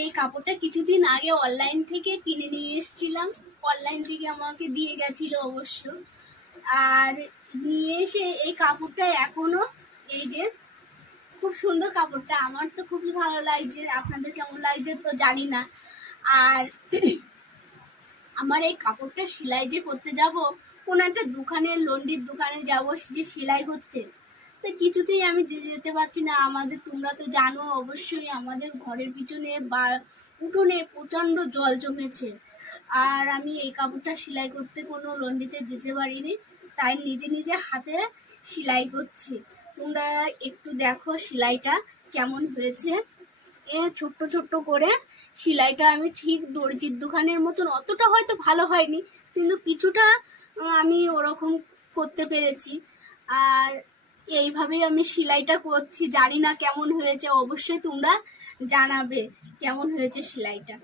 এই কাপড়টা কিছুদিন আগে অনলাইন থেকে কিনে নিয়ে এসেছিলাম। অনলাইন থেকে আমাকে দিয়ে গেছিল অবশ্য। আর নিয়ে এসে এই কাপড়টা এখনো এই যে খুব সুন্দর কাপড়টা, আমার তো খুবই ভালো লাগছে। আপনাদের কেমন লাগছে তো জানি না। আর আমার এই কাপড়টা সেলাই যে করতে যাব, কোনো একটা দোকানে, লন্ডির দোকানে যাব যে সেলাই করতে, তো কিছুতেই আমি যেতে পারছি না। তোমরা তো জানো অবশ্যই, আমাদের ঘরের পিছনে বা উঠোনে প্রচণ্ড জল জমেছে। আর আমি এই কাপড়টা সেলাই করতে কোনো লন্ডিতে দিতে পারিনি, তাই নিজে নিজে হাতে সেলাই করছি। তোমরা একটু দেখো সেলাইটা কেমন হয়েছে। ছোট্ট ছোট্ট করে সেলাইটা আমি ঠিক দর্জির দোকানের মতন অতটা হয়তো ভালো হয়নি, কিন্তু কিছুটা আমি ওরকম করতে পেরেছি। আর এইভাবেই আমি সেলাইটা করছি। জানি না কেমন হয়েছে, অবশ্যই তোমরা জানাবে কেমন হয়েছে সেলাইটা।